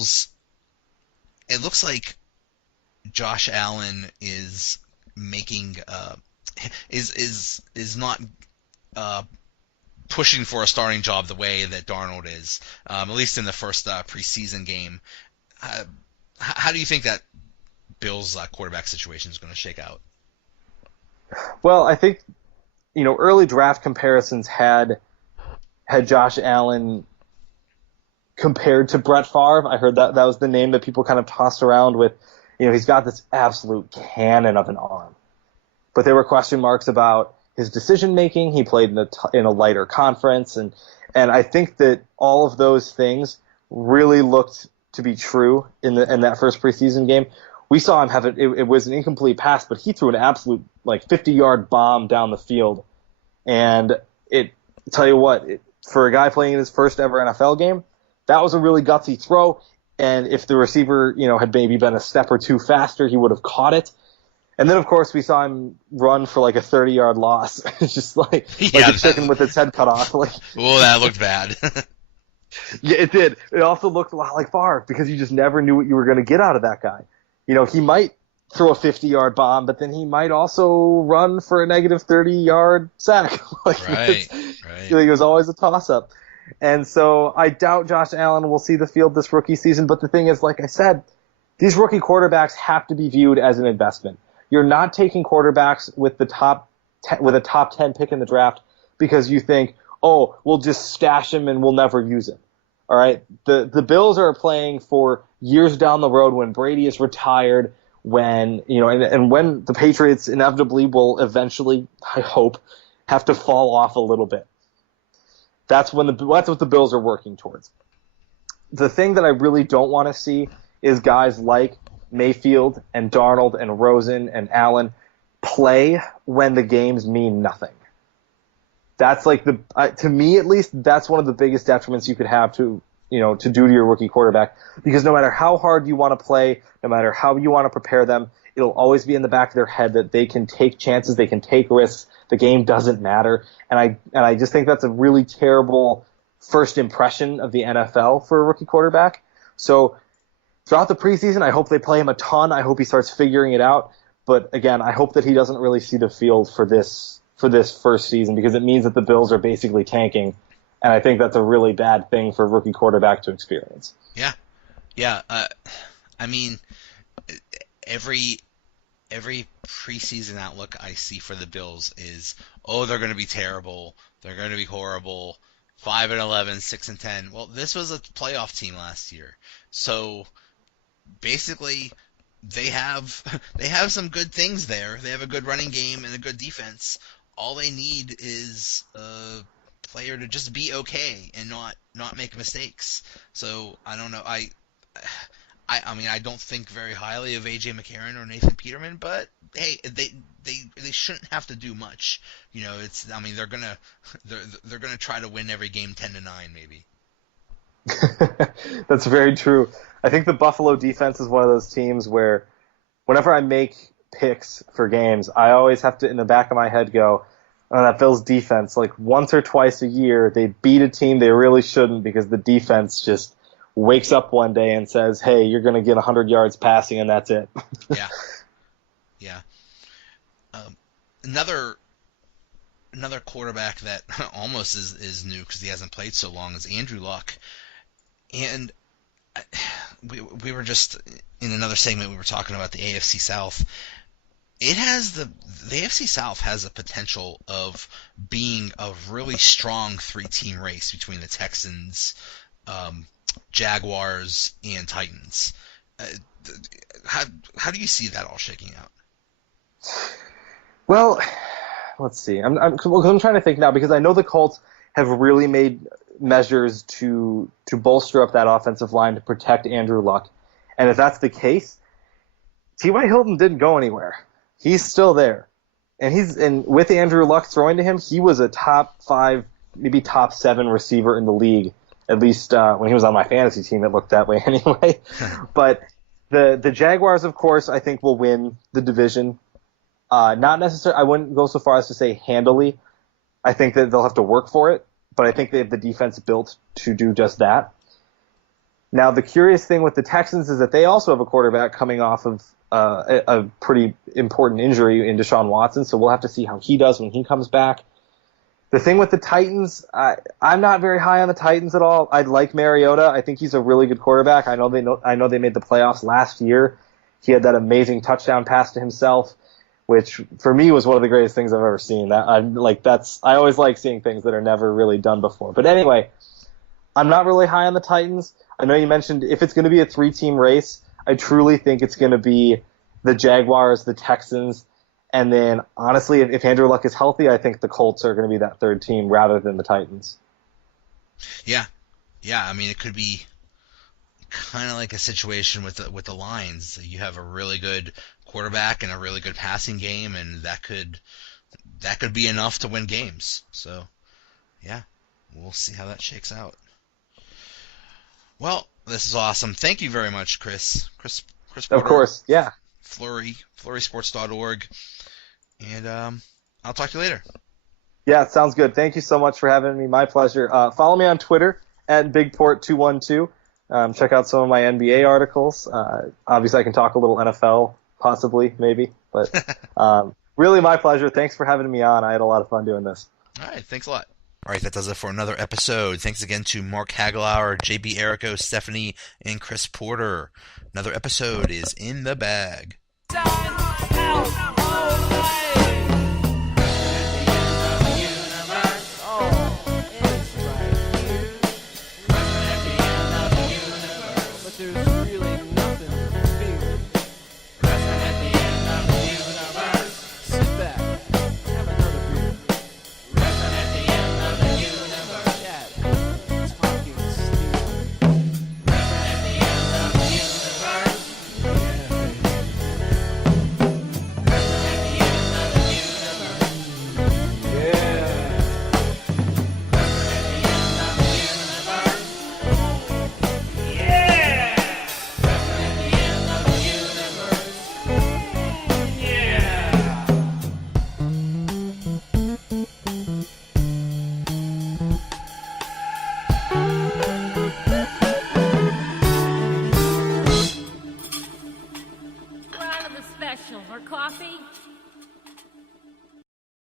Bills, it looks like Josh Allen is making is not uh, pushing for a starting job the way that Darnold is, at least in the first preseason game. Uh, how do you think that Bills' quarterback situation is going to shake out? Well, I think early draft comparisons had Josh Allen compared to Brett Favre. I heard that was the name that people kind of tossed around with. He's got this absolute cannon of an arm, but there were question marks about his decision making. He played in a lighter conference, and I think that all of those things really looked to be true in that first preseason game. We saw him have it was an incomplete pass, but he threw an absolute 50-yard bomb down the field, and tell you what, for a guy playing in his first ever NFL game, that was a really gutsy throw. And if the receiver, had maybe been a step or two faster, he would have caught it. And then, of course, we saw him run for a 30-yard loss. It's just like a chicken with its head cut off. Oh, that looked bad. Yeah, it did. It also looked a lot like Favre because you just never knew what you were going to get out of that guy. He might throw a 50-yard bomb, but then he might also run for a negative 30-yard sack. Right. It was always a toss-up. And so I doubt Josh Allen will see the field this rookie season. But the thing is, like I said, these rookie quarterbacks have to be viewed as an investment. You're not taking quarterbacks with a top 10 pick in the draft because you think, oh, we'll just stash him and we'll never use him. All right. The Bills are playing for years down the road when Brady is retired, when and when the Patriots inevitably will eventually, I hope, have to fall off a little bit. That's what the Bills are working towards. The thing that I really don't want to see is guys like Mayfield and Darnold and Rosen and Allen play when the games mean nothing. That's to me at least, that's one of the biggest detriments you could have to do to your rookie quarterback, because no matter how hard you want to play, no matter how you want to prepare them, it'll always be in the back of their head that they can take chances, they can take risks, the game doesn't matter. And I just think that's a really terrible first impression of the NFL for a rookie quarterback. So throughout the preseason, I hope they play him a ton. I hope he starts figuring it out. But again, I hope that he doesn't really see the field for this first season, because it means that the Bills are basically tanking. And I think that's a really bad thing for a rookie quarterback to experience. Yeah. Yeah. I mean, every preseason outlook I see for the Bills is, oh, they're going to be terrible. They're going to be horrible. 5-11, 6-10. Well, this was a playoff team last year. So basically, they have some good things there. They have a good running game and a good defense. All they need is a player to just be okay and not make mistakes. So I don't know. I mean, I don't think very highly of AJ McCarron or Nathan Peterman, but hey, they shouldn't have to do much. They're gonna try to win every game 10-9 maybe. That's very true. I think the Buffalo defense is one of those teams where whenever I make picks for games, I always have to, in the back of my head, go, oh, that Bills defense, once or twice a year, they beat a team they really shouldn't because the defense just wakes up one day and says, hey, you're going to get 100 yards passing and that's it. Yeah. Yeah. Another quarterback that almost is new because he hasn't played so long is Andrew Luck. And we were just, in another segment, we were talking about the AFC South. The AFC South has a potential of being a really strong three-team race between the Texans, Jaguars, and Titans. How do you see that all shaking out? Well, let's see. I'm trying to think now, because I know the Colts have really made measures to bolster up that offensive line to protect Andrew Luck. And if that's the case, T.Y. Hilton didn't go anywhere. He's still there. And with Andrew Luck throwing to him, he was a top 5, maybe top 7 receiver in the league. At least when he was on my fantasy team, it looked that way anyway. But the Jaguars, of course, I think will win the division. Not necessarily, I wouldn't go so far as to say handily. I think that they'll have to work for it, but I think they have the defense built to do just that. Now, the curious thing with the Texans is that they also have a quarterback coming off of a pretty important injury in Deshaun Watson, so we'll have to see how he does when he comes back. The thing with the Titans, I'm not very high on the Titans at all. I like Mariota. I think he's a really good quarterback. I know they made the playoffs last year. He had that amazing touchdown pass to himself, which for me was one of the greatest things I've ever seen. I always like seeing things that are never really done before. But anyway, I'm not really high on the Titans. I know you mentioned if it's going to be a 3-team race, I truly think it's going to be the Jaguars, the Texans, and then honestly, if Andrew Luck is healthy, I think the Colts are going to be that third team rather than the Titans. Yeah. I mean, it could be kind of like a situation with the Lions. You have a really good quarterback and a really good passing game, and that could be enough to win games. So, yeah, we'll see how that shakes out. Well, this is awesome. Thank you very much, Chris. Chris Porter, Of course, yeah. FlurrySports.org. And I'll talk to you later. Yeah, sounds good. Thank you so much for having me. My pleasure. Follow me on Twitter at BigPort212. Check out some of my NBA articles. Obviously, I can talk a little NFL, possibly, maybe. But really my pleasure. Thanks for having me on. I had a lot of fun doing this. All right, thanks a lot. All right, that does it for another episode. Thanks again to Mark Hagelauer, JB Erico, Stephanie, and Chris Porter. Another episode is in the bag. There's